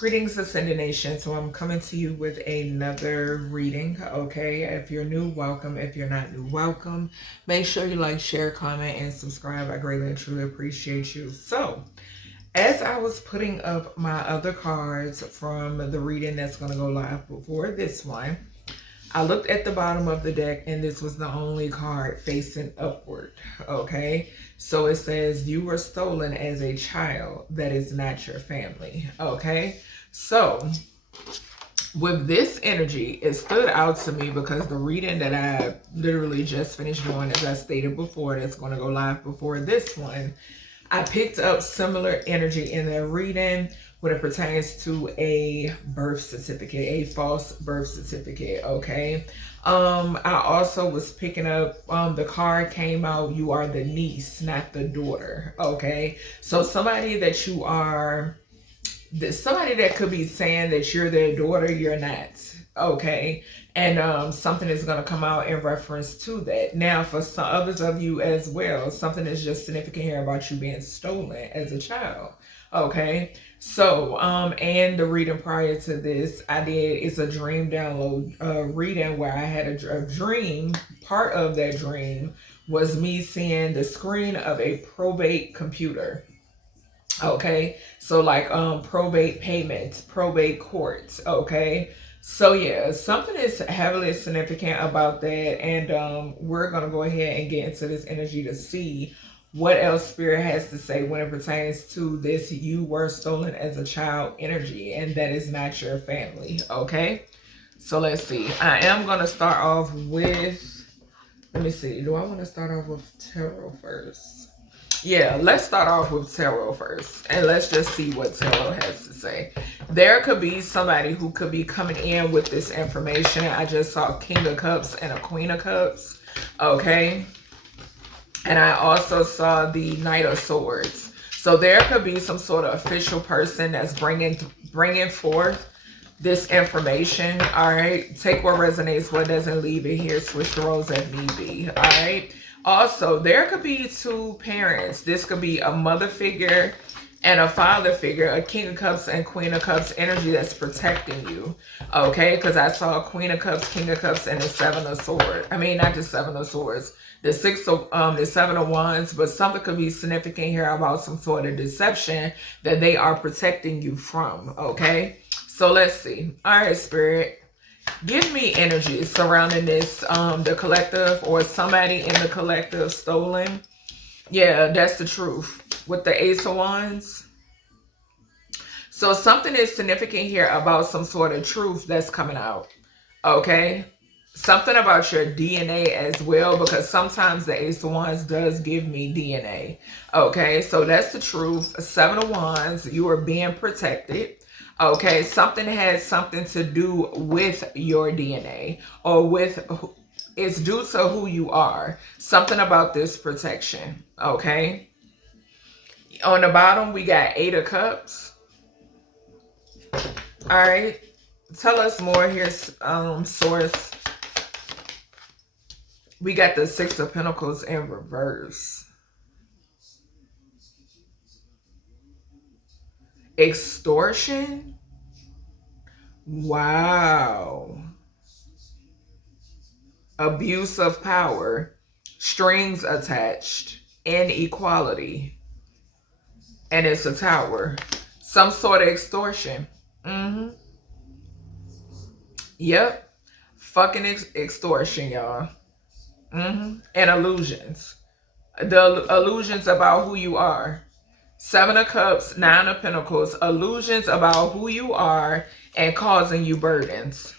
Greetings, Ascended Nation. So I'm coming to you with another reading, okay? If you're new, welcome. If you're not new, welcome. Make sure you like, share, comment, and subscribe. I greatly and truly appreciate you. So, as I was putting up my other cards from the reading that's going to go live before this one, I looked at the bottom of the deck and this was the only card facing upward, okay? So it says, you were stolen as a child that is not your family, okay? So with this energy, it stood out to me because the reading that I literally just finished doing, as I stated before, that's going to go live before this one, I picked up similar energy in that reading when it pertains to a birth certificate, a false birth certificate, okay? I also was picking up, the card came out, you are the niece, not the daughter, okay? So somebody that you are, somebody that could be saying that you're their daughter, you're not, okay? And something is going to come out in reference to that. Now, for some others of you as well, something is just significant here about you being stolen as a child, okay? So, and the reading prior to this, it's a dream download reading where I had a dream. Part of that dream was me seeing the screen of a probate computer. Okay, so like probate payments, probate courts, okay? So yeah, something is heavily significant about that, and we're going to go ahead and get into this energy to see what else Spirit has to say when it pertains to this you were stolen as a child energy, and that is not your family, okay? So let's see. I am going to start off with, let me see, do I want to start off with tarot first? Yeah, let's start off with tarot first, and let's just see what tarot has to say. There could be somebody who could be coming in with this information. I just saw King of Cups and a Queen of Cups, okay? And I also saw the Knight of Swords. So there could be some sort of official person that's bringing forth this information, all right? Take what resonates, what doesn't, leave it here. Switch the roles if need be, all right? Also, there could be two parents. This could be a mother figure and a father figure, a King of Cups and Queen of Cups energy that's protecting you, okay? Because I saw Queen of Cups, King of Cups, and the Seven of Swords. I mean, not the Seven of Swords, the Seven of Wands, but something could be significant here about some sort of deception that they are protecting you from, okay? So let's see. All right, Spirit. Give me energy surrounding this, the collective or somebody in the collective stolen. Yeah, that's the truth. With the Ace of Wands. So something is significant here about some sort of truth that's coming out. Okay? Something about your DNA as well, because sometimes the Ace of Wands does give me DNA. Okay, so that's the truth. Seven of Wands, you are being protected. Okay, something has something to do with your DNA, or with, it's due to who you are. Something about this protection, okay? On the bottom, we got Eight of Cups. All right, tell us more here, Source. We got the Six of Pentacles in reverse. Extortion. Wow. Abuse of power. Strings attached. Inequality. And it's a tower. Some sort of extortion. Yep. Fucking extortion, y'all. And illusions. The illusions about who you are. Seven of Cups, Nine of Pentacles, illusions about who you are and causing you burdens.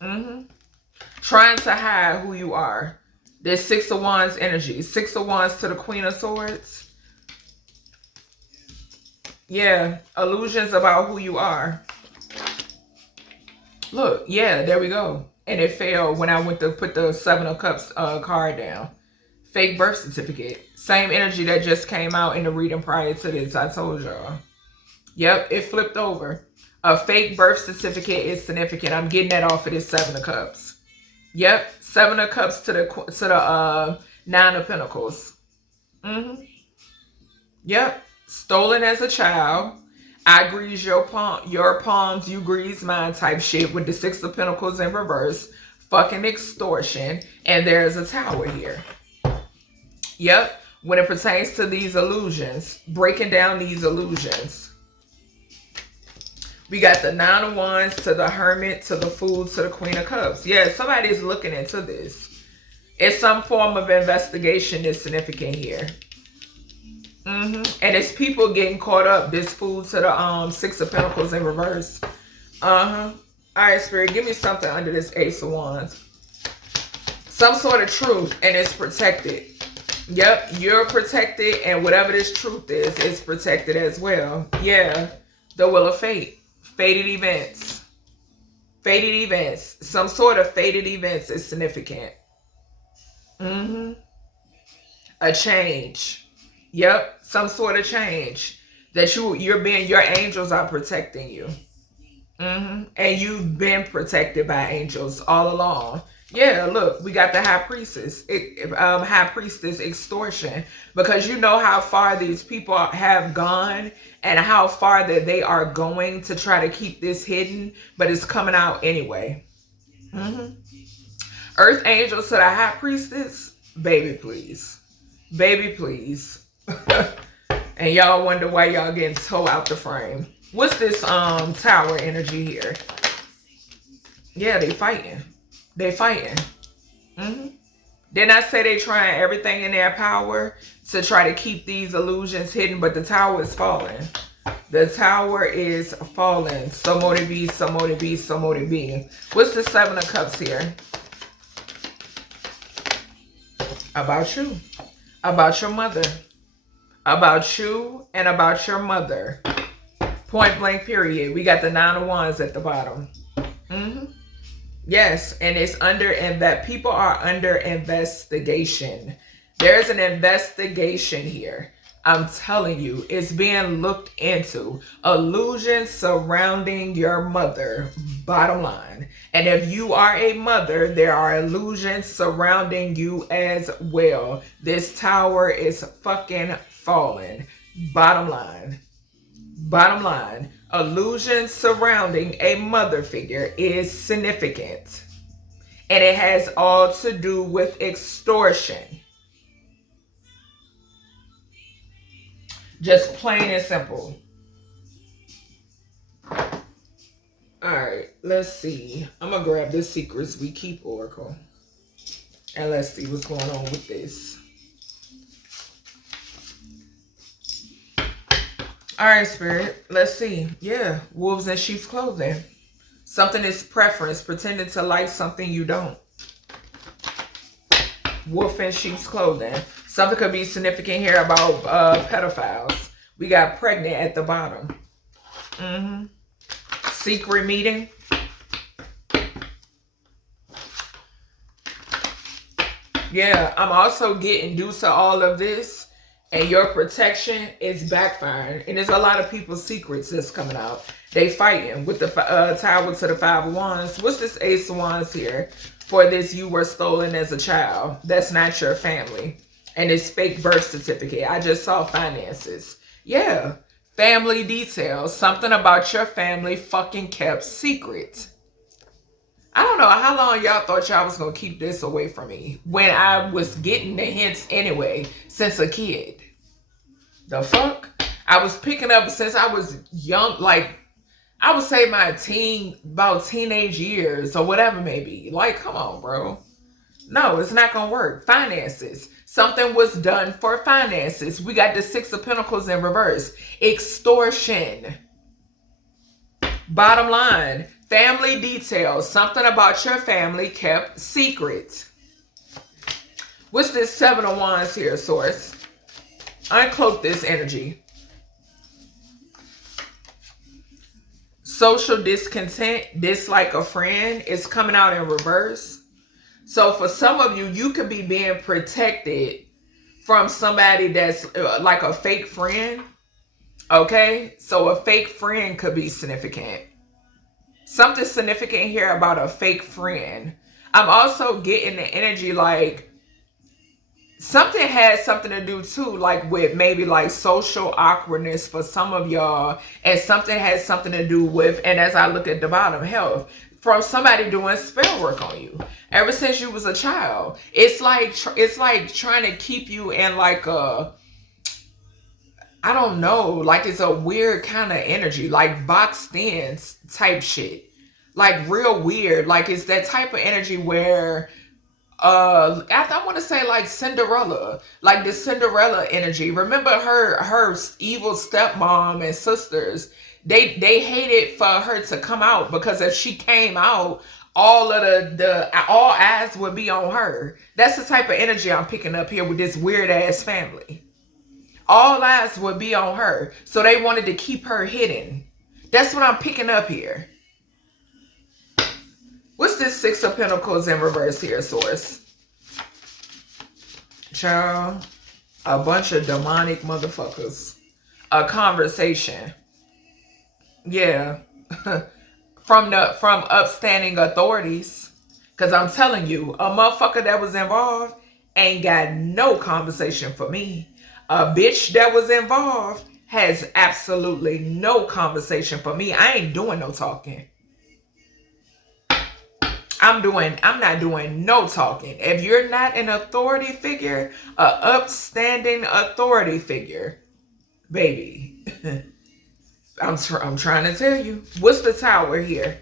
Trying to hide who you are. There's Six of Wands energy. Six of Wands to the Queen of Swords. Yeah, illusions about who you are. Look, yeah, there we go. And it failed when I went to put the Seven of Cups card down. Fake birth certificate. Same energy that just came out in the reading prior to this. I told y'all. Yep, it flipped over. A fake birth certificate is significant. I'm getting that off of this Seven of Cups. Yep, Seven of Cups to the Nine of Pentacles. Yep, stolen as a child. I grease your palms, you grease mine type shit with the Six of Pentacles in reverse. Fucking extortion. And there's a tower here. Yep. When it pertains to these illusions, breaking down these illusions. We got the Nine of Wands to the Hermit to the Fool to the Queen of Cups. Yeah, somebody's looking into this. It's some form of investigation is significant here. And it's people getting caught up. This Fool to the Six of Pentacles in reverse. All right, Spirit, give me something under this Ace of Wands. Some sort of truth, and it's protected. Yep, you're protected, and whatever this truth is protected as well. Yeah, the Wheel of Fate. Fated events. Fated events. Some sort of fated events is significant. A change. Yep, some sort of change. That your angels are protecting you. And you've been protected by angels all along. Yeah, look, we got the High Priestess. High Priestess extortion. Because you know how far these people have gone and how far that they are going to try to keep this hidden, but it's coming out anyway. Earth angels to the High Priestess. Baby, please. Baby, please. And y'all wonder why y'all getting towed out the frame. What's this tower energy here? Yeah, they fighting. They fighting. Didn't I say they trying everything in their power to try to keep these illusions hidden, but the tower is falling. The tower is falling. So more to be, so more to be, so more to be. What's the Seven of Cups here? About you. About your mother. About you and about your mother. Point blank period. We got the Nine of Wands at the bottom. Yes, and it's under, and that people are under investigation. There's an investigation here. I'm telling you, it's being looked into. Illusions surrounding your mother, bottom line. And if you are a mother, there are illusions surrounding you as well. This tower is fucking falling, bottom line. Bottom line, illusions surrounding a mother figure is significant. And it has all to do with extortion. Just plain and simple. Alright, let's see. I'm going to grab the Secrets We Keep Oracle. And let's see what's going on with this. All right, Spirit. Let's see. Yeah. Wolves in sheep's clothing. Something is preference. Pretending to like something you don't. Wolf in sheep's clothing. Something could be significant here about pedophiles. We got pregnant at the bottom. Secret meeting. Yeah. I'm also getting due to all of this. And your protection is backfiring. And there's a lot of people's secrets that's coming out. They fighting with the tower to the Five of Wands. What's this Ace of Wands here? For this, you were stolen as a child. That's not your family. And this fake birth certificate. I just saw finances. Yeah. Family details. Something about your family fucking kept secret. I don't know how long y'all thought y'all was going to keep this away from me when I was getting the hints anyway since a kid. The fuck? I was picking up since I was young, like I would say about teenage years or whatever maybe. Like, come on, bro. No, it's not going to work. Finances. Something was done for finances. We got the Six of Pentacles in reverse. Extortion. Bottom line. Family details. Something about your family kept secret. What's this Seven of Wands here, Source? Uncloak this energy. Social discontent, dislike a friend, is coming out in reverse. So for some of you, you could be being protected from somebody that's like a fake friend. Okay? So a fake friend could be significant. Something significant here about a fake friend. I'm also getting the energy like something has something to do too, like with maybe like social awkwardness for some of y'all, and something has something to do with, and as I look at the bottom, health, from somebody doing spell work on you ever since you was a child. It's like trying to keep you in like a, I don't know, like it's a weird kind of energy, like boxed in type shit, like real weird. Like it's that type of energy where I want to say like Cinderella, like the Cinderella energy. Remember her evil stepmom and sisters, they hated for her to come out, because if she came out, all of the all eyes would be on her. That's the type of energy I'm picking up here with this weird ass family. All eyes would be on her, so they wanted to keep her hidden. That's what I'm picking up here. What's this Six of Pentacles in reverse here, source? Child, a bunch of demonic motherfuckers. A conversation. Yeah. from upstanding authorities. Because I'm telling you, a motherfucker that was involved ain't got no conversation for me. A bitch that was involved has absolutely no conversation for me. I ain't doing no talking. I'm not doing no talking. If you're not an authority figure, a upstanding authority figure, baby, I'm trying to tell you. What's the Tower here?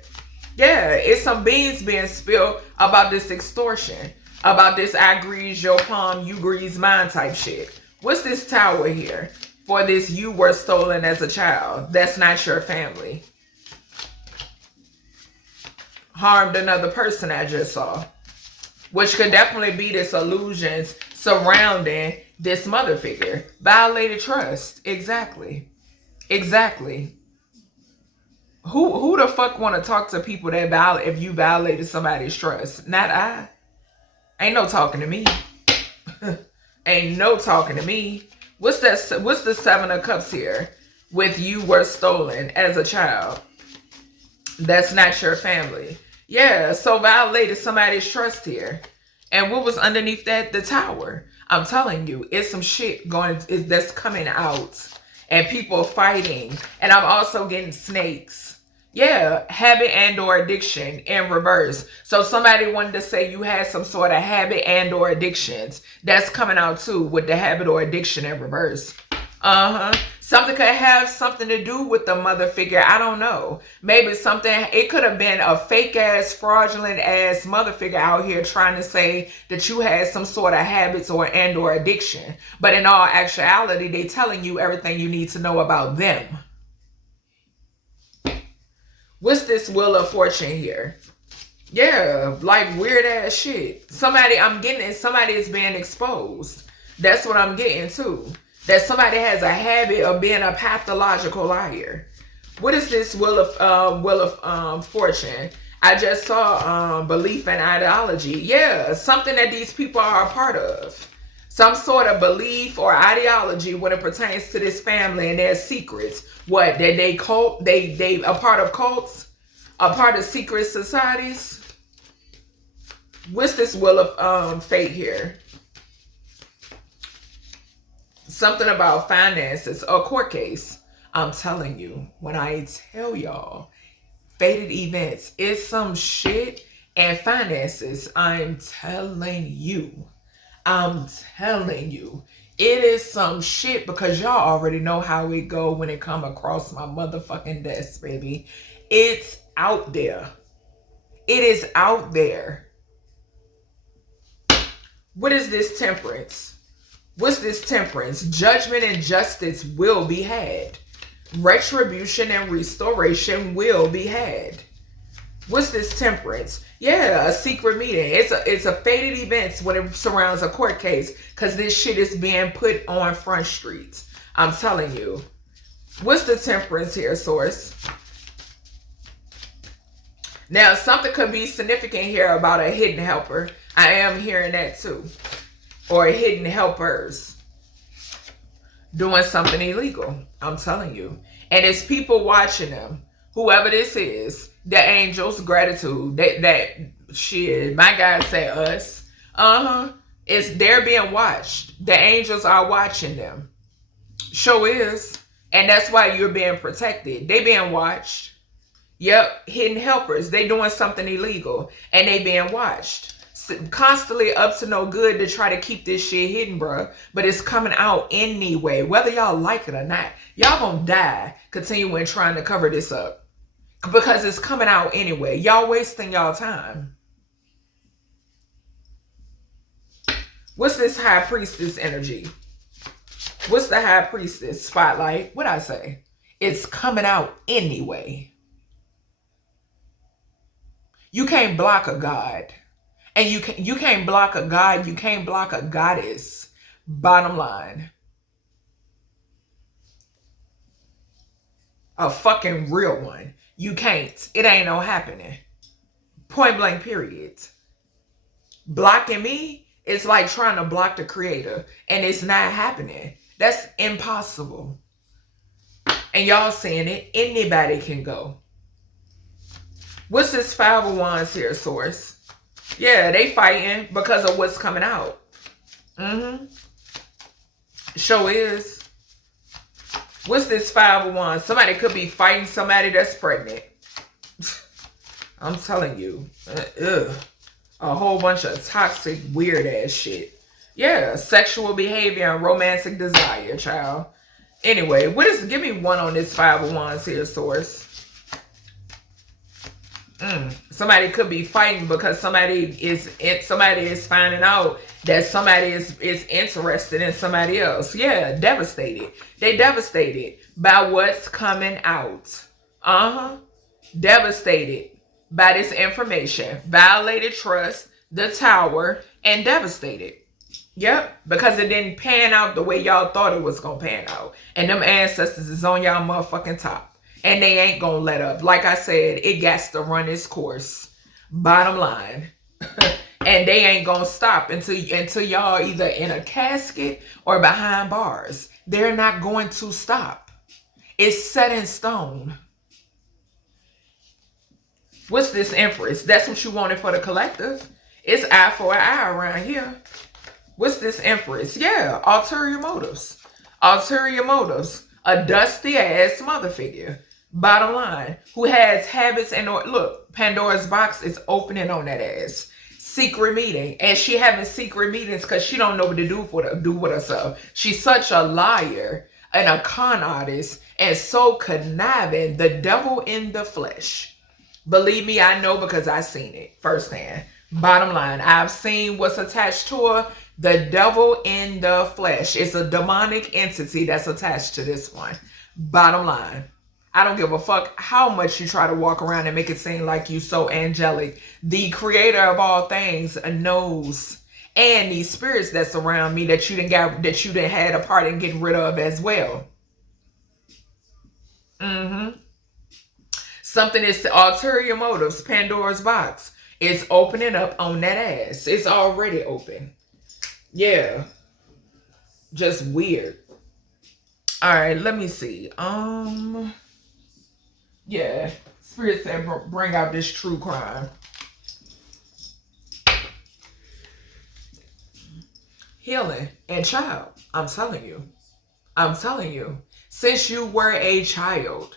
Yeah, it's some beans being spilled about this extortion, about this I grease your palm, you grease mine type shit. What's this Tower here? For this you were stolen as a child. That's not your family. Harmed another person, I just saw. Which could definitely be this illusions surrounding this mother figure. Violated trust. Exactly. Exactly. Who the fuck want to talk to people that if you violated somebody's trust? Not I. Ain't no talking to me. Ain't no talking to me. What's the Seven of Cups here? With you were stolen as a child. That's not your family. Yeah, so violated somebody's trust here. And what was underneath that? The Tower. I'm telling you, it's some shit that's coming out. And people fighting. And I'm also getting snakes. Yeah, habit and or addiction in reverse. So somebody wanted to say you had some sort of habit and or addictions. That's coming out too with the habit or addiction in reverse. Something could have something to do with the mother figure. I don't know. Maybe it could have been a fake ass, fraudulent ass mother figure out here trying to say that you had some sort of habits or addiction. But in all actuality, they telling you everything you need to know about them. What's this Wheel of Fortune here? Yeah, like weird ass shit. Somebody is being exposed. That's what I'm getting too. That somebody has a habit of being a pathological liar. What is this Wheel of Fortune? I just saw belief and ideology. Yeah, something that these people are a part of. Some sort of belief or ideology when it pertains to this family and their secrets. What, that they cult? They a part of cults? A part of secret societies? What's this Wheel of Fate here? Something about finances, a court case. I'm telling you, when I tell y'all, fated events, it's some shit and finances. I'm telling you. It is some shit, because y'all already know how it go when it come across my motherfucking desk, baby. It's out there. It is out there. What is this Temperance? What's this Temperance? Judgment and justice will be had. Retribution and restoration will be had. What's this Temperance? Yeah, a secret meeting. It's a fated event when it surrounds a court case, because this shit is being put on front streets. I'm telling you. What's the Temperance here, source? Now, something could be significant here about a hidden helper. I am hearing that too. Or hidden helpers doing something illegal. I'm telling you. And it's people watching them. Whoever this is. The angels, gratitude. That shit. My God said us. They're being watched. The angels are watching them. Sure is. And that's why you're being protected. They being watched. Yep, hidden helpers. They doing something illegal and they being watched. Constantly up to no good to try to keep this shit hidden, bruh. But it's coming out anyway, whether y'all like it or not. Y'all gonna die continuing trying to cover this up because it's coming out anyway. Y'all wasting y'all time. What's this high priestess energy? What's the high priestess spotlight? What'd I say? It's coming out anyway. You can't block a god. And you can't block a god. You can't block a goddess. Bottom line. A fucking real one. You can't. It ain't no happening. Point blank period. Blocking me is like trying to block the creator. And it's not happening. That's impossible. And y'all saying it. Anybody can go. What's this 5 of Wands here, source? Yeah, they fighting because of what's coming out. Sure is. What's this 5 of Wands? Somebody could be fighting somebody that's pregnant. I'm telling you. A whole bunch of toxic, weird ass shit. Yeah, sexual behavior and romantic desire, child. Anyway, give me one on this 5 of Wands here, source. Somebody could be fighting because somebody is finding out that somebody is interested in somebody else. Yeah, devastated. They devastated by what's coming out. Devastated by this information. Violated trust, the tower, and devastated. Yep, because it didn't pan out the way y'all thought it was gonna pan out. And them ancestors is on y'all motherfucking top. And they ain't gonna let up. Like I said, it gets to run its course. Bottom line. And they ain't gonna stop until y'all either in a casket or behind bars. They're not going to stop. It's set in stone. What's this Empress? That's what you wanted for the collective. It's eye for an eye around here. What's this Empress? Yeah, ulterior motives. Ulterior motives. A dusty ass mother figure. Bottom line, who has habits and look, Pandora's box is opening on that ass. Secret meeting, and she having secret meetings because she don't know what to do with herself. She's such a liar and a con artist and so conniving. The devil in the flesh. Believe me, I know because I seen it firsthand. Bottom line, I've seen what's attached to her. The devil in the flesh. It's a demonic entity that's attached to this one. Bottom line. I don't give a fuck how much you try to walk around and make it seem like you so angelic. The creator of all things knows. And these spirits that's around me that you didn't had a part in getting rid of as well. Something is ulterior motives. Pandora's box is opening up on that ass. It's already open. Yeah. Just weird. All right, let me see. Yeah, Spirit said bring out this true crime. Healing and child. I'm telling you. Since you were a child,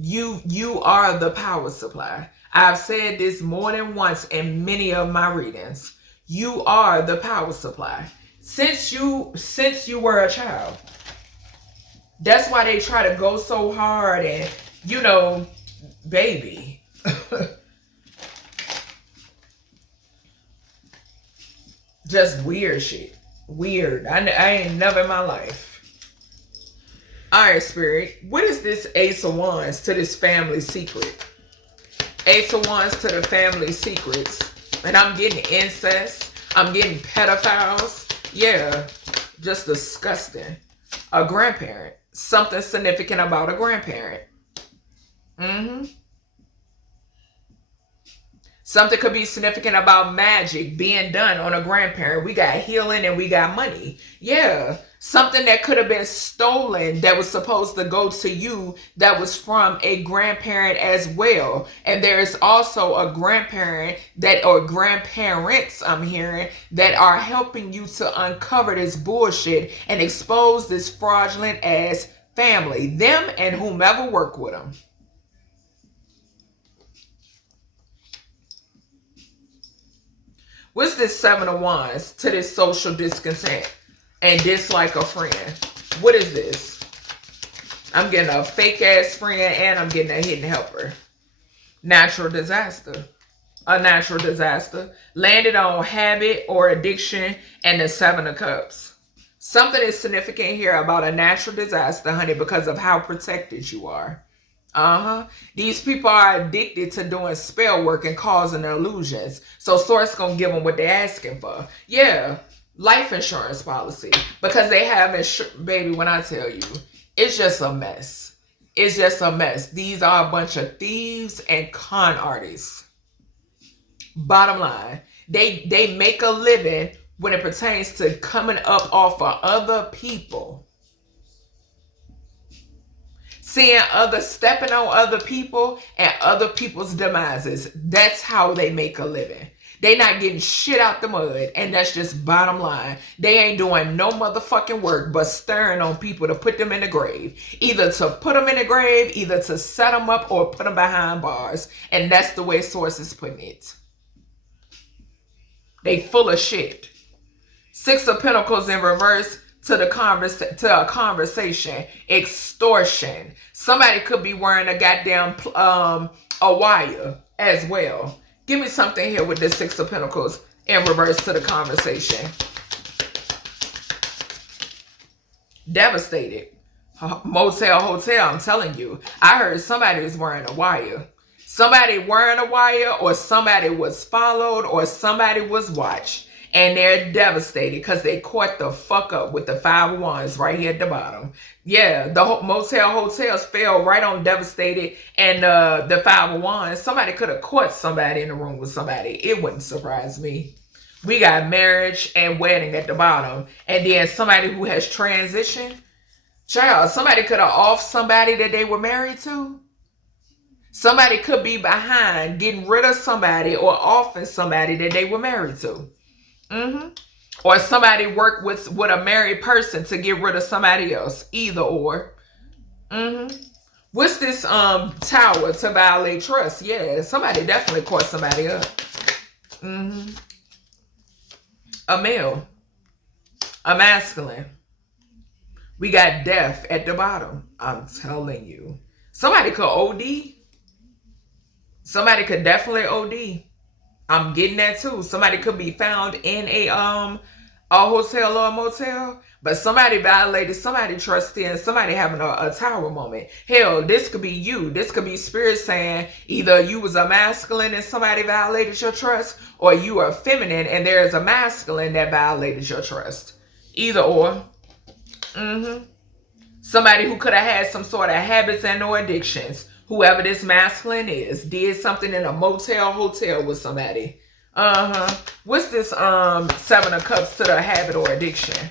you are the power supply. I've said this more than once in many of my readings. You are the power supply. Since you were a child. That's why they try to go so hard and, baby. Just weird shit. Weird. I ain't never in my life. All right, Spirit. What is this Ace of Wands to this family secret? Ace of Wands to the family secrets. And I'm getting incest. I'm getting pedophiles. Yeah. Just disgusting. A grandparent. Something significant about a grandparent. Something could be significant about magic being done on a grandparent. We got healing and we got money. Yeah. Something that could have been stolen that was supposed to go to you that was from a grandparent as well. And there's also a grandparent that, or grandparents I'm hearing, that are helping you to uncover this bullshit and expose this fraudulent ass family. Them and whomever work with them. What's this Seven of Wands to this social discontent and dislike a friend? What is this? I'm getting a fake ass friend and I'm getting a hidden helper. Natural disaster. A natural disaster. Landed on habit or addiction and the Seven of Cups. Something is significant here about a natural disaster, honey, because of how protected you are. These people are addicted to doing spell work and causing illusions. So Source gonna give them what they're asking for. Yeah, life insurance policy. Because they have baby, when I tell you, it's just a mess. It's just a mess. These are a bunch of thieves and con artists. Bottom line, they make a living when it pertains to coming up off of other people. Seeing stepping on other people and other people's demises. That's how they make a living. They not getting shit out the mud. And that's just bottom line. They ain't doing no motherfucking work but stirring on people to put them in the grave. Either to put them in the grave, either to set them up or put them behind bars. And that's the way Source is putting it. They full of shit. Six of Pentacles in reverse. To a conversation, extortion. Somebody could be wearing a goddamn a wire as well. Give me something here with the Six of Pentacles in reverse to the conversation. Devastated. Motel, hotel, I'm telling you. I heard somebody was wearing a wire. Somebody wearing a wire, or somebody was followed, or somebody was watched. And they're devastated because they caught the fuck up with the Five of Wands right here at the bottom. Yeah, the motel hotels fell right on devastated, and the Five of Wands. Somebody could have caught somebody in the room with somebody. It wouldn't surprise me. We got marriage and wedding at the bottom. And then somebody who has transitioned. Child, somebody could have off somebody that they were married to. Somebody could be behind getting rid of somebody or offing somebody that they were married to. Or somebody work with a married person to get rid of somebody else. Either or. What's this tower to violate trust? Yeah, somebody definitely caught somebody up. A male. A masculine. We got death at the bottom. I'm telling you. Somebody could OD. Somebody could definitely OD. I'm getting that too. Somebody could be found in a hotel or a motel, but somebody violated somebody trustee and somebody having a tower moment. Hell, this could be you. This could be spirit saying either you was a masculine and somebody violated your trust, or you are feminine and there is a masculine that violated your trust. Either or. Somebody who could have had some sort of habits and or addictions. Whoever this masculine is, did something in a motel, hotel with somebody. What's this Seven of Cups to the habit or addiction?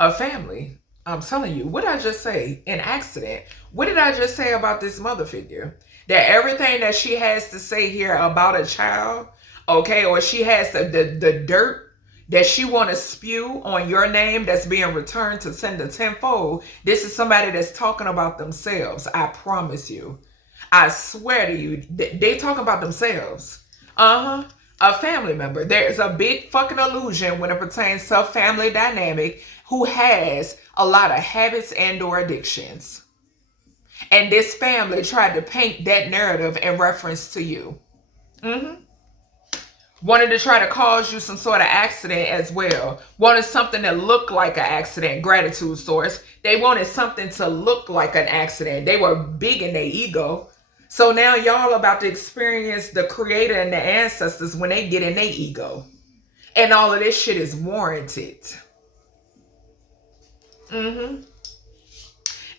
A family. I'm telling you, what did I just say? An accident. What did I just say about this mother figure? That everything that she has to say here about a child, okay, or she has the dirt that she want to spew on your name that's being returned to send a tenfold. This is somebody that's talking about themselves. I promise you. I swear to you, they talk about themselves. A family member. There's a big fucking illusion when it pertains to a family dynamic who has a lot of habits and or addictions. And this family tried to paint that narrative in reference to you. Wanted to try to cause you some sort of accident as well. Wanted something that looked like an accident. Gratitude Source. They wanted something to look like an accident. They were big in their ego. So now y'all about to experience the creator and the ancestors when they get in their ego. And all of this shit is warranted.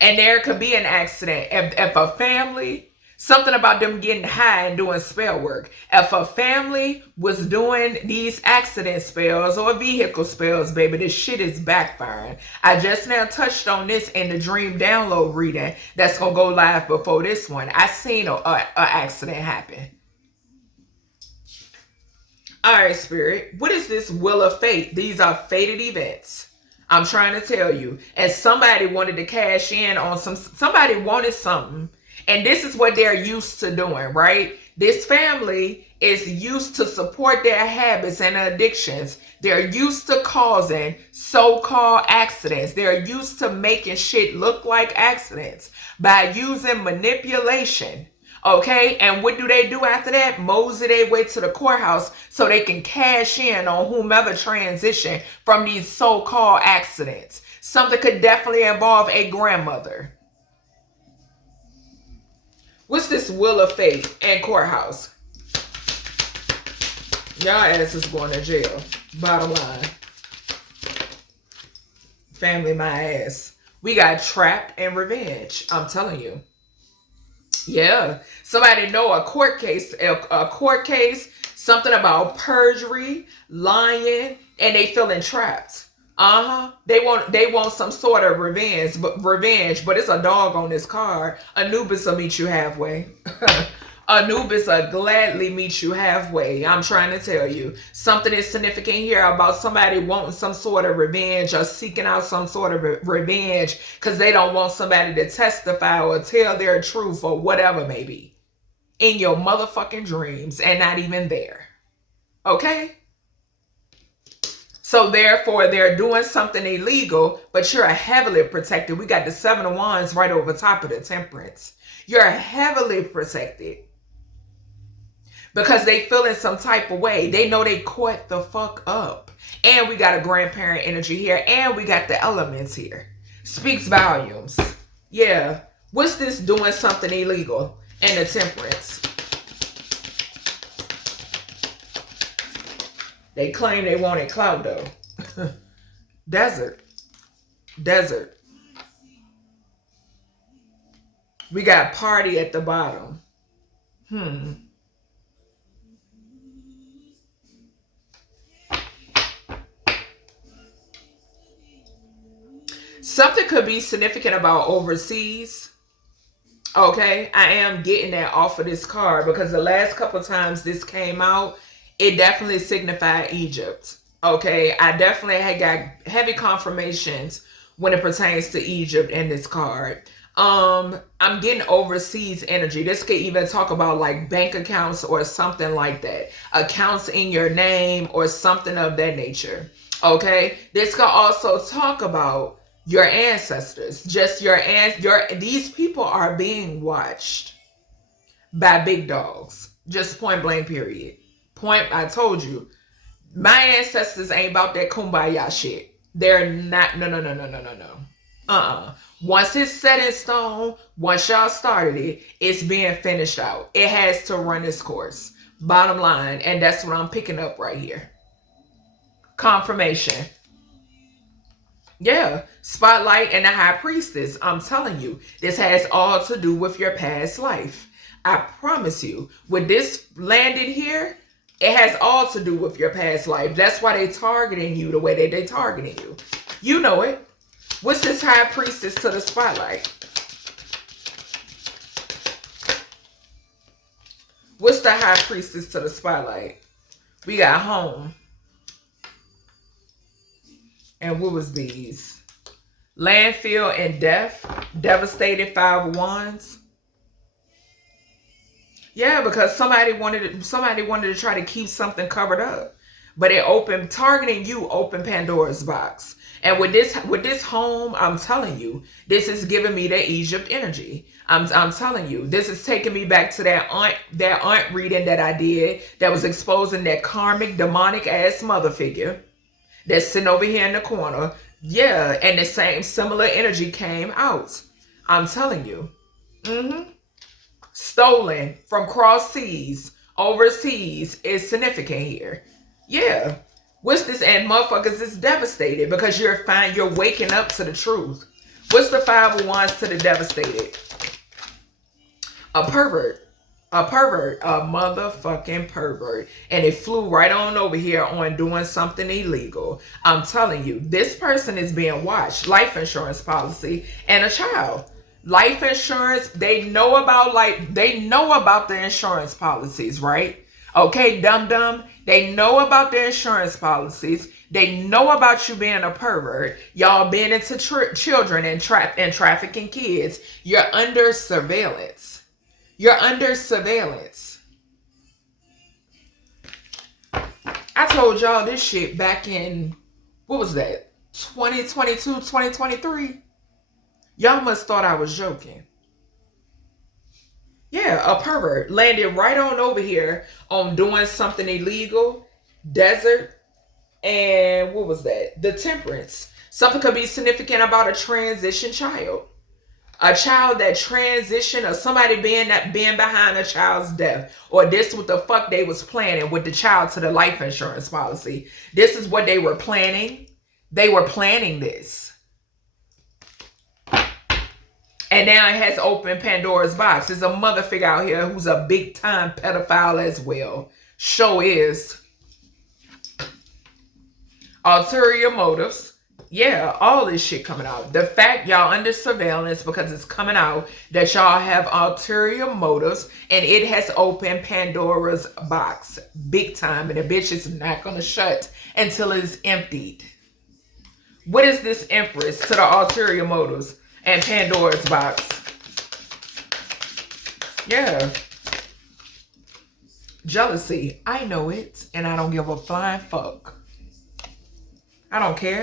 And there could be an accident. If a family Something about them getting high and doing spell work. If a family was doing these accident spells or vehicle spells, baby, this shit is backfiring. I just now touched on this in the dream download reading that's going to go live before this one. I seen a accident happen. All right, Spirit. What is this wheel of fate? These are fated events. I'm trying to tell you. And somebody wanted to cash in on somebody wanted something. And this is what they're used to doing, right? This family is used to support their habits and addictions. They're used to causing so-called accidents. They're used to making shit look like accidents by using manipulation. Okay, and what do they do after that? Mosey their way to the courthouse so they can cash in on whomever transition from these so-called accidents. Something could definitely involve a grandmother. What's this wheel of fate and courthouse? Y'all ass is going to jail. Bottom line. Family my ass. We got trapped and revenge. I'm telling you. Yeah. Somebody know a court case, something about perjury, lying, and they feeling trapped. They want some sort of revenge, but it's a dog on this card. Anubis will meet you halfway. Anubis will gladly meet you halfway. I'm trying to tell you. Something is significant here about somebody wanting some sort of revenge or seeking out some sort of revenge because they don't want somebody to testify or tell their truth or whatever may be in your motherfucking dreams and not even there. Okay? So therefore, they're doing something illegal, but you're heavily protected. We got the 7 of Wands right over top of the Temperance. You're heavily protected because they feel in some type of way. They know they caught the fuck up. And we got a grandparent energy here, and we got the elements here. Speaks volumes. Yeah. What's this doing something illegal in the Temperance? They claim they wanted clout though. Desert. We got party at the bottom. Something could be significant about overseas. Okay, I am getting that off of this card because the last couple times this came out, it definitely signified Egypt. Okay, I definitely had got heavy confirmations when it pertains to Egypt in this card. I'm getting overseas energy. This could even talk about like bank accounts or something like that. Accounts in your name or something of that nature. Okay, this could also talk about your ancestors. Just these people are being watched by big dogs. Just point blank period. I told you, my ancestors ain't about that kumbaya shit. They're not. No. Once it's set in stone, once y'all started it, it's being finished out. It has to run its course. Bottom line, and that's what I'm picking up right here. Confirmation. Yeah, Spotlight and the High Priestess. I'm telling you, this has all to do with your past life. I promise you, with this landed here, it has all to do with your past life. That's why they targeting you the way that they targeting you. You know it. What's this High Priestess to the Spotlight? What's the High Priestess to the Spotlight? We got home. And what was these? Landfill and death. Devastated 5 of Wands. Yeah, because somebody wanted to try to keep something covered up. But it targeting you open Pandora's box. And with this home, I'm telling you, this is giving me that Egypt energy. I'm telling you, this is taking me back to that aunt reading that I did that was exposing that karmic, demonic ass mother figure that's sitting over here in the corner. Yeah, and the same similar energy came out. I'm telling you. Stolen from cross seas, overseas is significant here. Yeah. What's this? And motherfuckers is devastated because you're waking up to the truth. What's the 5 of Wands to the devastated? A pervert. A pervert. A motherfucking pervert. And it flew right on over here on doing something illegal. I'm telling you, this person is being watched. Life insurance policy and a child. Life insurance, they know about the insurance policies, right? Okay, dum-dum. They know about the insurance policies. They know about you being a pervert. Y'all being into children and trafficking kids. You're under surveillance. You're under surveillance. I told y'all this shit back in, what was that? 2022, 2023? Y'all must thought I was joking. Yeah, a pervert landed right on over here on doing something illegal, desert, and what was that? The temperance. Something could be significant about a transition child. A child that transitioned, or somebody being behind a child's death, or this what the fuck they was planning with the child to the life insurance policy. This is what they were planning. They were planning this. And now it has opened Pandora's box. There's a mother figure out here who's a big time pedophile as well. Show is ulterior motives. Yeah, all this shit coming out. The fact y'all under surveillance because it's coming out that y'all have ulterior motives, and it has opened Pandora's box big time, and the bitch is not gonna shut until it's emptied. What is this Empress to the ulterior motives and Pandora's box? Yeah. Jealousy. I know it, and I don't give a flying fuck. I don't care.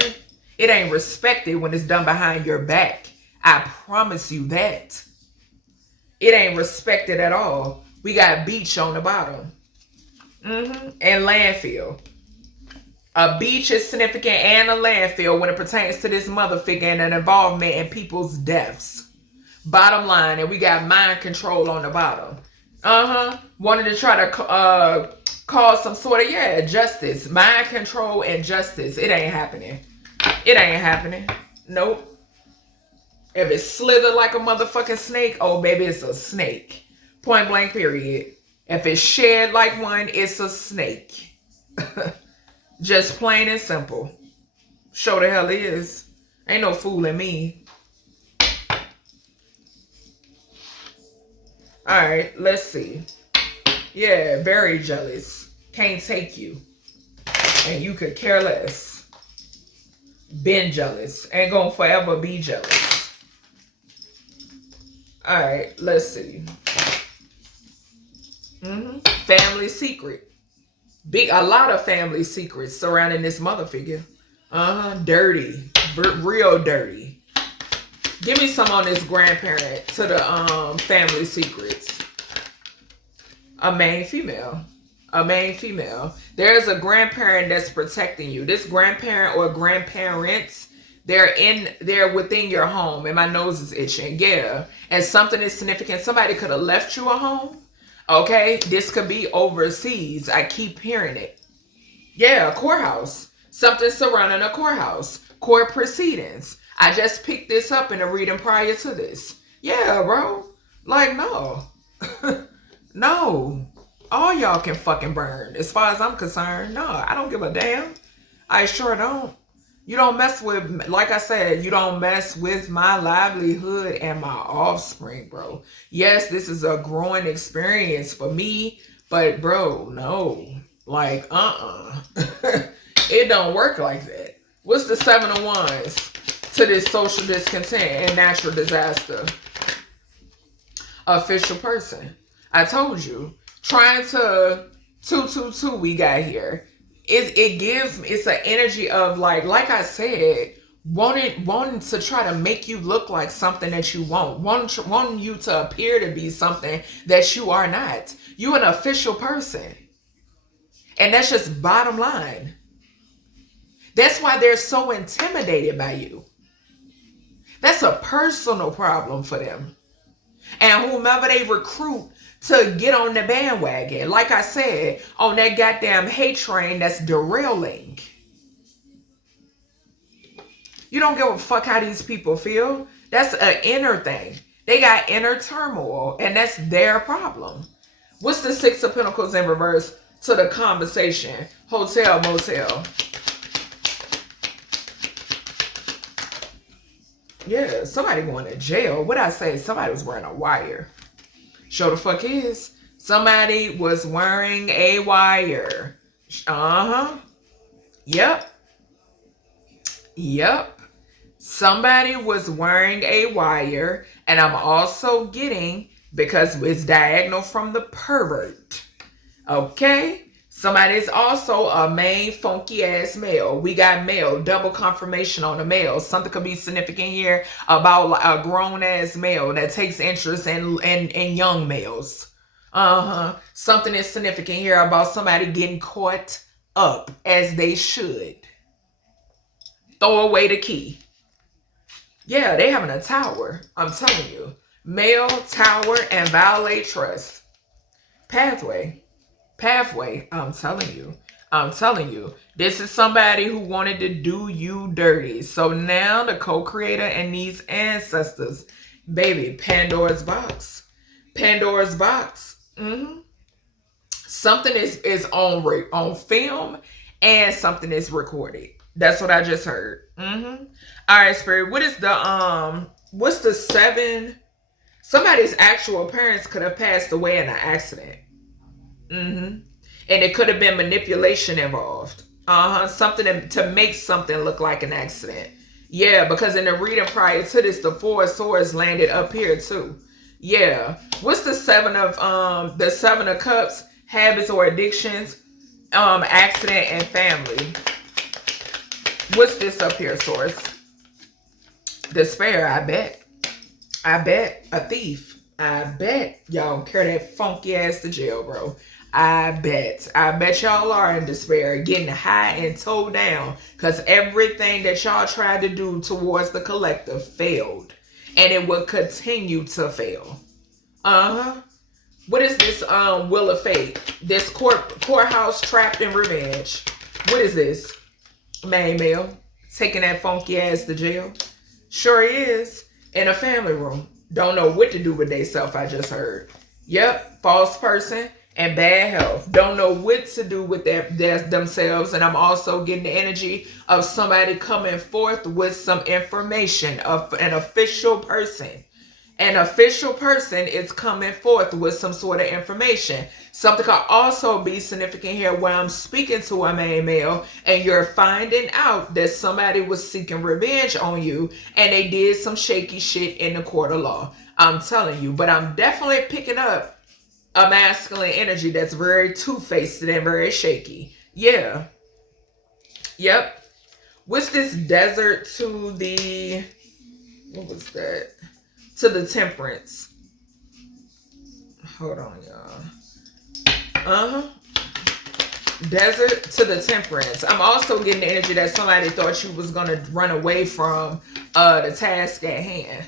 It ain't respected when it's done behind your back. I promise you that. It ain't respected at all. We got beach on the bottom. And landfill. A beach is significant and a landfill when it pertains to this mother figure and an involvement in people's deaths. Bottom line, and we got mind control on the bottom. Wanted to try to cause some sort of, justice. Mind control and justice. It ain't happening. It ain't happening. Nope. If it slither like a motherfucking snake, oh baby, it's a snake. Point blank period. If it's shed like one, it's a snake. Just plain and simple. Show the hell is. Ain't no fooling me. Alright, let's see. Yeah, very jealous. Can't take you. And you could care less. Been jealous. Ain't gonna forever be jealous. Alright, let's see. Family secret. A lot of family secrets surrounding this mother figure. Dirty. Real dirty. Give me some on this grandparent to the family secrets. A main female. A main female. There's a grandparent that's protecting you. This grandparent or grandparents, they're within your home. And my nose is itching. Yeah. And something is significant. Somebody could have left you a home. Okay. This could be overseas. I keep hearing it. Yeah. A courthouse. Something surrounding a courthouse. Court proceedings. I just picked this up in a reading prior to this. Yeah, bro. Like, no. No. All y'all can fucking burn. As far as I'm concerned, no, I don't give a damn. I sure don't. You don't mess with, like I said, you don't mess with my livelihood and my offspring, bro. Yes, this is a growing experience for me, but bro, no. Like, It don't work like that. What's the 7 of Wands to this social discontent and natural disaster? Official person. I told you. Trying to 222 we got here. It gives me, it's an energy of like I said, wanting to try to make you look like something that you want. Wanting you to appear to be something that you are not. You an official person. And that's just bottom line. That's why they're so intimidated by you. That's a personal problem for them. And whomever they recruit to get on the bandwagon, like I said, on that goddamn hate train that's derailing. You don't give a fuck how these people feel. That's an inner thing. They got inner turmoil, and that's their problem. What's the Six of Pentacles in reverse to the conversation? Hotel, motel. Yeah, somebody going to jail. What I say? Somebody was wearing a wire. Show the fuck is. Somebody was wearing a wire. Uh-huh. Yep. Yep. Somebody was wearing a wire. And I'm also getting, because it's diagonal from the pervert. Okay? Somebody's also a main funky ass male. We got male, double confirmation on the male. Something could be significant here about a grown ass male that takes interest in young males. Something is significant here about somebody getting caught up as they should. Throw away the key. Yeah, they having a tower. I'm telling you. Male, tower, and violate trust. Pathway. I'm telling you. This is somebody who wanted to do you dirty. So now the co-creator and these ancestors, baby, Pandora's box. Something is on film and something is recorded. That's what I just heard. All right, Spirit. What is the what's the 7? Somebody's actual parents could have passed away in an accident. And it could have been manipulation involved. Something to make something look like an accident. Yeah, because in the reading prior to this, the 4 of Swords landed up here too. Yeah. What's the 7 of Cups? Habits or addictions, accident, and family. What's this up here, Source? Despair, I bet. A thief. I bet y'all carry that funky ass to jail, bro. I bet y'all are in despair, getting high and towed down, because everything that y'all tried to do towards the collective failed, and it will continue to fail. What is this Wheel of Fate? This courthouse trapped in revenge. What is this? Main male taking that funky ass to jail. Sure is. In a family room. Don't know what to do with themselves, I just heard. Yep, false person and bad health. Don't know what to do with themselves. And I'm also getting the energy of somebody coming forth with some information of an official person. An official person is coming forth with some sort of information. Something could also be significant here where I'm speaking to a main male and you're finding out that somebody was seeking revenge on you and they did some shaky shit in the court of law. I'm telling you, but I'm definitely picking up a masculine energy that's very two-faced and very shaky. Yeah. Yep. What's this desert to the... What was that? To the temperance. Hold on, y'all. Desert to the temperance. I'm also getting the energy that somebody thought you was going to run away from the task at hand.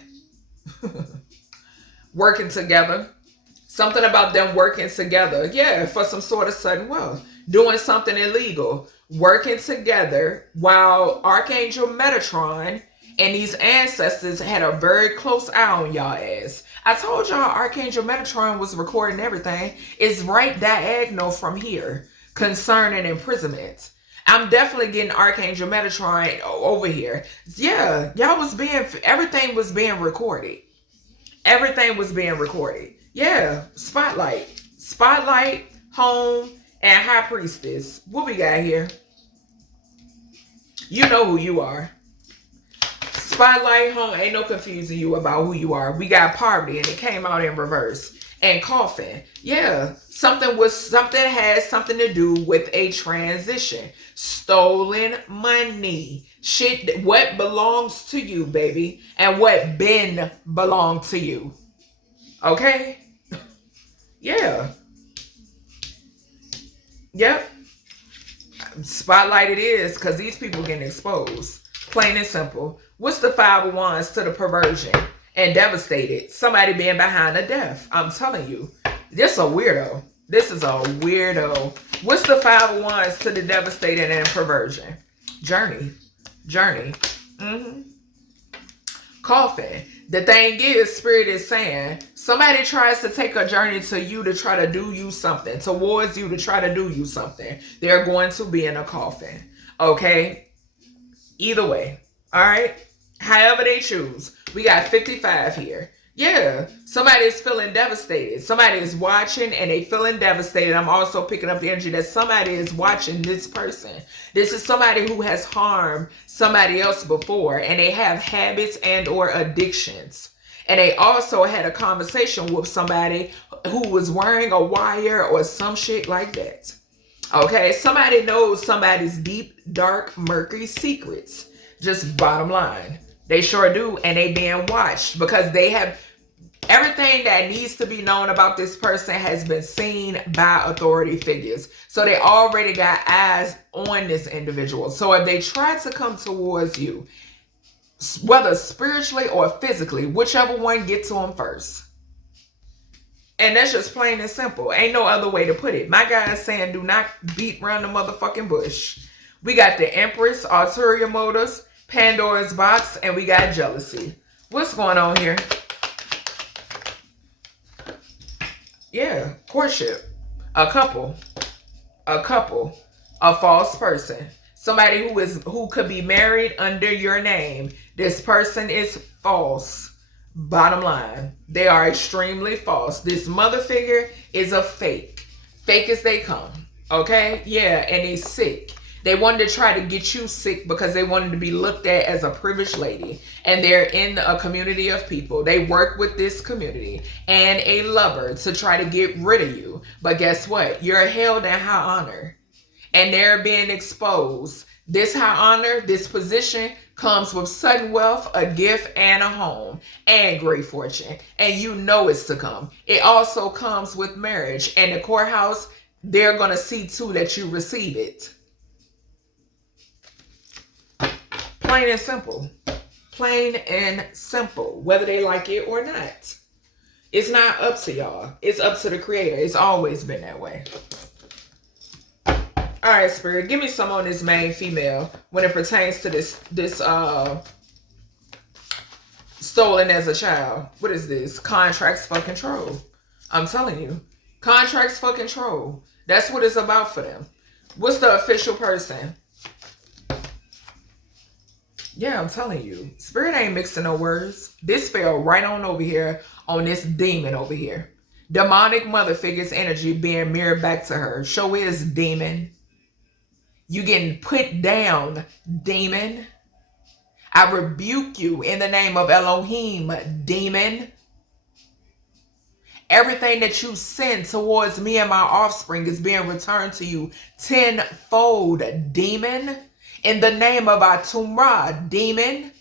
Working together. Something about them working together. Yeah, for some sort of sudden wealth. Doing something illegal. Working together while Archangel Metatron and these ancestors had a very close eye on y'all ass. I told y'all Archangel Metatron was recording everything. It's right diagonal from here concerning imprisonment. I'm definitely getting Archangel Metatron over here. Yeah, everything was being recorded. Everything was being recorded. Yeah, Spotlight, Home, and High Priestess. What we got here? You know who you are. Spotlight, Home, ain't no confusing you about who you are. We got Poverty, and it came out in reverse. And Coffin. Yeah, something has something to do with a transition. Stolen money. Shit, what belongs to you, baby, and what been belonged to you. Okay? Yeah. Yep. Spotlight it is, because these people getting exposed. Plain and simple. What's the 5 of Wands to the perversion and devastated? Somebody being behind a death. I'm telling you. This is a weirdo. This is a weirdo. What's the 5 of Wands to the devastated and perversion? Journey. coffin. The thing is, Spirit is saying, somebody tries to take a journey to you to try to do you something, towards you to try to do you something. They're going to be in a coffin. Okay? Either way. All right? However they choose. We got 55 here. Yeah, somebody is feeling devastated. Somebody is watching and they feeling devastated. I'm also picking up the energy that somebody is watching this person. This is somebody who has harmed somebody else before, and they have habits and or addictions. And they also had a conversation with somebody who was wearing a wire or some shit like that. Okay, somebody knows somebody's deep, dark, murky secrets. Just bottom line. They sure do, and they being watched because they have everything that needs to be known about this person has been seen by authority figures. So they already got eyes on this individual. So if they try to come towards you, whether spiritually or physically, whichever one gets to them first. And that's just plain and simple. Ain't no other way to put it. My guy is saying do not beat around the motherfucking bush. We got the Empress, ulterior motives, Pandora's box, and we got jealousy. What's going on here? Yeah, courtship. A couple, a false person. Somebody who could be married under your name. This person is false. Bottom line, they are extremely false. This mother figure is a fake. Fake as they come. Okay? Yeah, and he's sick. They wanted to try to get you sick because they wanted to be looked at as a privileged lady. And they're in a community of people. They work with this community and a lover to try to get rid of you. But guess what? You're held in high honor. And they're being exposed. This high honor, this position comes with sudden wealth, a gift, and a home, and great fortune. And you know it's to come. It also comes with marriage. And the courthouse, they're going to see too that you receive it. Plain and simple. Plain and simple. Whether they like it or not. It's not up to y'all. It's up to the creator. It's always been that way. All right, Spirit. Give me some on this main female when it pertains to this stolen as a child. What is this? Contracts for control. I'm telling you. Contracts for control. That's what it's about for them. What's the official person? Yeah, I'm telling you. Spirit ain't mixing no words. This fell right on over here on this demon over here. Demonic mother figure's energy being mirrored back to her. Show is demon. You getting put down, demon. I rebuke you in the name of Elohim, demon. Everything that you send towards me and my offspring is being returned to you tenfold, demon. In the name of Atumra, demon.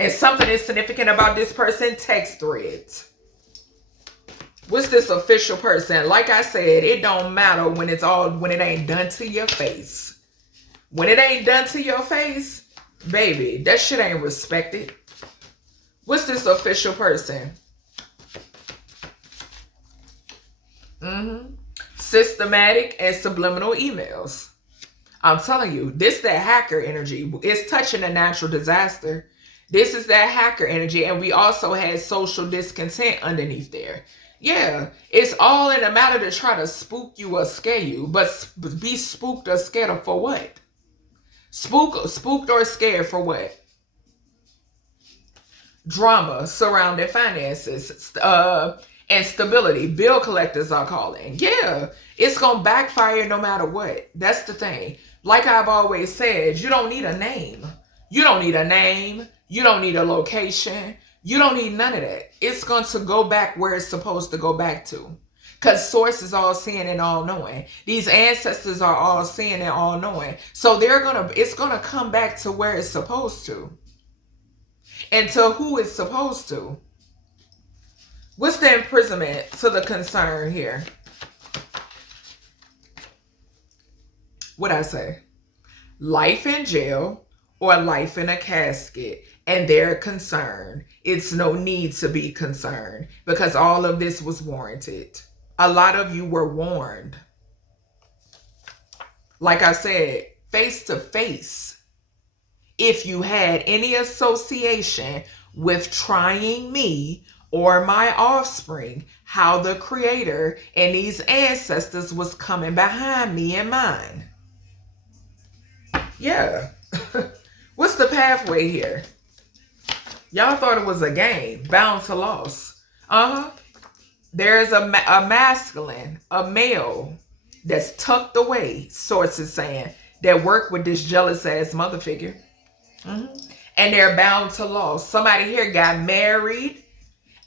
And something is significant about this person, text threads. What's this official person? Like I said, it don't matter when it ain't done to your face. When it ain't done to your face, baby, that shit ain't respected. What's this official person? Systematic and subliminal emails. I'm telling you, this that hacker energy. It's touching a natural disaster. This is that hacker energy. And we also had social discontent underneath there. Yeah, it's all in a matter to try to spook you or scare you. But be spooked or scared for what? Spooked or scared for what? Drama surrounding finances. And stability. Bill collectors are calling. Yeah, it's going to backfire no matter what. That's the thing. Like I've always said, you don't need a name. You don't need a name. You don't need a location. You don't need none of that. It's going to go back where it's supposed to go back to. Because source is all seeing and all knowing. These ancestors are all seeing and all knowing. So it's going to come back to where it's supposed to. And to who it's supposed to. What's the imprisonment to the concern here? What'd I say? Life in jail or life in a casket. And they're concerned. It's no need to be concerned because all of this was warranted. A lot of you were warned. Like I said, face to face. if you had any association with trying me or my offspring, how the creator and these ancestors was coming behind me and mine. Yeah. What's the pathway here? Y'all thought it was a game, bound to loss. There's a masculine, a male that's tucked away, sources saying, that work with this jealous ass mother figure. And they're bound to loss. Somebody here got married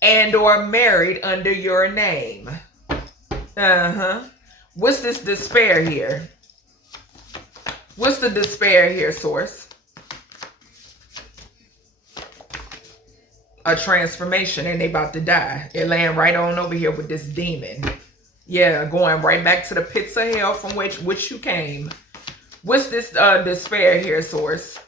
and or married under your name. What's this despair here? What's the despair here, source? A transformation, and they about to die. They're laying right on over here with this demon. Yeah, going right back to the pits of hell from which you came. What's this despair here, source?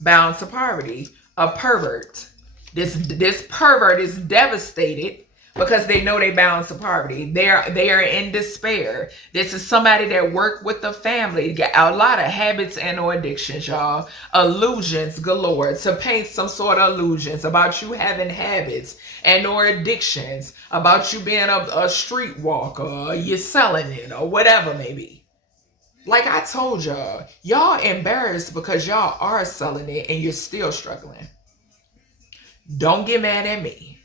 Bound to poverty. A pervert. This pervert is devastated because they know they bound to poverty. They are in despair. This is somebody that worked with the family. Got a lot of habits and or addictions, y'all. Illusions galore. To paint some sort of illusions about you having habits and or addictions, about you being a street walker, or you're selling it, or whatever maybe. Like I told y'all embarrassed because y'all are selling it and you're still struggling. Don't get mad at me.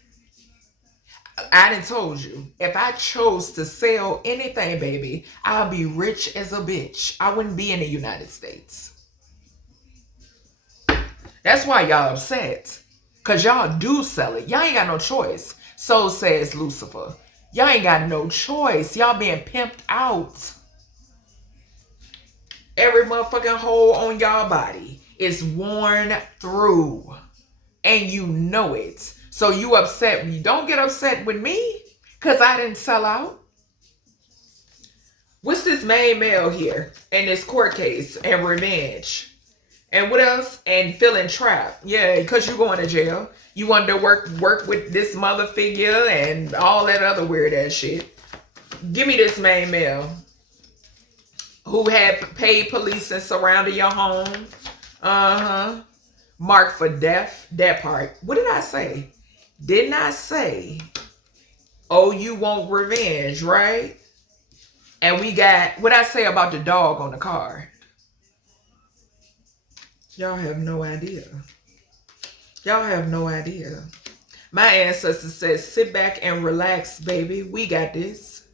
I done told you, if I chose to sell anything, baby, I'll be rich as a bitch. I wouldn't be in the United States. That's why y'all upset. Because y'all do sell it. Y'all ain't got no choice. So says Lucifer. Y'all ain't got no choice. Y'all being pimped out. Every motherfucking hole on y'all body is worn through. And you know it. So you upset. Don't get upset with me because I didn't sell out. What's this main male here in this court case and revenge? And what else? And feeling trapped. Yeah, because you're going to jail. You wanted to work with this mother figure and all that other weird ass shit. Give me this main male who had paid police and surrounded your home. Marked for death. That part. What did I say? Didn't I say, oh, you want revenge, right? And we got, what I say about the dog on the card? Y'all have no idea. Y'all have no idea. My ancestor says, sit back and relax, baby. We got this.